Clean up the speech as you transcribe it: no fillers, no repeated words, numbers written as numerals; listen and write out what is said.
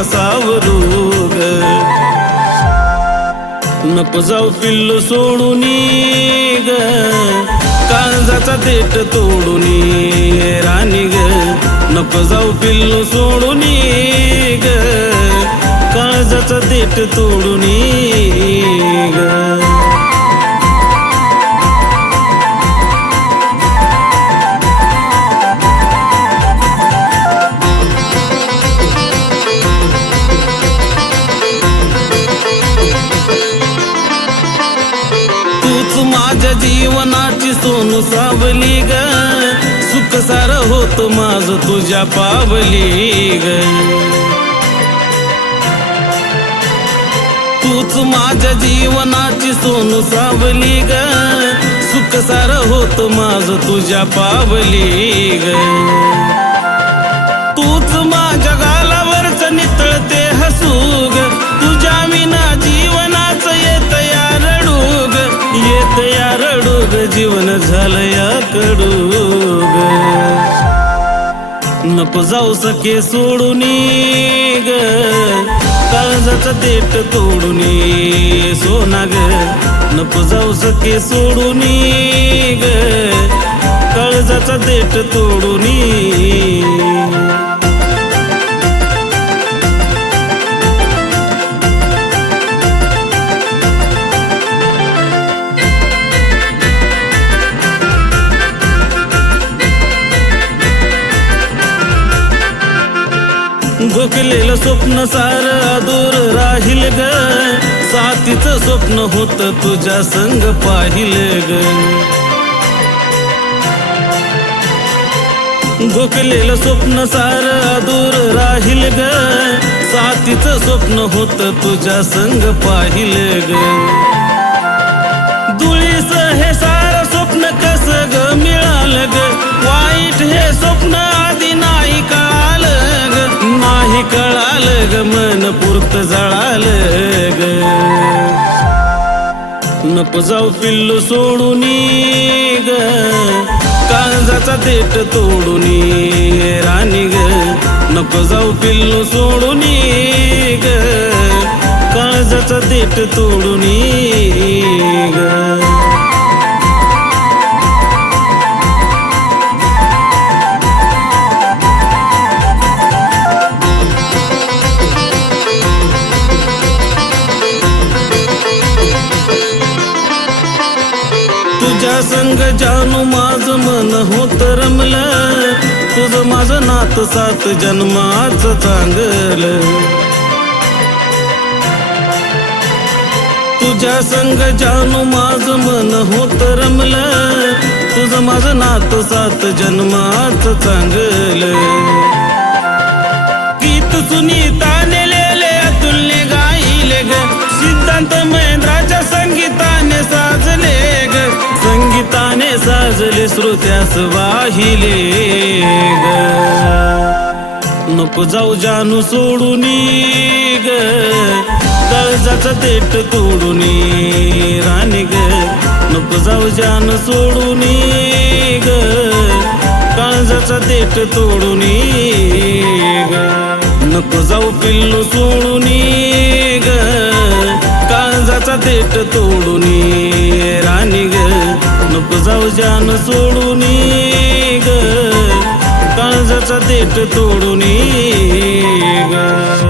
मला सावरू ग. नको जाऊ पिल्लू सोडून ग, काळजाचा देठ तोडून राणी ग. नको जाऊ पिल्लू सोडून ग, काळजाचा देठ तोडून ग. माझ्या जीवनाची सोनू सावली ग, सुख सार होत माझ तुझ्या पावली ग. तूच माझ्या जीवनाची सोनू सावली ग, सुख सार होत माझ तुझ्या पावली ग. तूच माझ्या गालावरच नितळते हसू ग, तुझ्या विना जीवनाच येत या रडू ग, येत या रडू ग, जीवन झालं या कडू ग. नको जाऊ सखे सोडून ग, काळजाचा देठ तोडून सोना ग. नको जाऊ सखे सोडून ग, काळजाचा देठ तोडून. गोखलेलं स्वप्न सार अधूर राहील ग, साथीचं स्वप्न होत तुझ्या संग पाहिलं ग. गोखलेलं स्वप्न सार अधूर राहील ग, साथीचं स्वप्न होत तुझ्या संग पाहिलं ग. धुळीस हे सार स्वप्न कस ग मिळालं ग, वाईट हे स्वप्न आधी नाही कळालं ग, नाही कळालं ग, मन पुरत जळालं ग. नको जाऊ पिल्लू सोडून ग, काळजाचा देठ तोडून राणी ग. नको जाऊ पिल्लू सोडून ग, काळजाचा देठ तोडून ग. तुझ्या संग जानू माझं मन होत रमलं, तुझं माझं नात सात जन्माचं चांगलं. तुझ्या संग जानू माझं मन होत रमलं, तुझं माझं नात सात जन्माचं चांगलं. गीत सुनीताने लिहिले अतुलने गायले ग, सिद्धांत महेंद्राच्या संगीताने साजले ग, संगीताने साजले श्रोत्यास वाहिले ग. नको जाऊ जानू सोडून ग, काळजाचा देठ तोडून राणी ग. नको जाऊ जानू सोडून ग, काळजाचा देठ तोडून ग. नको जाऊ पिल्लू सोडून ग, काळजाचा देठ तोडून राणी ग. नको जाऊ जान सोडून ग, काळजाचा देठ तोडून ग.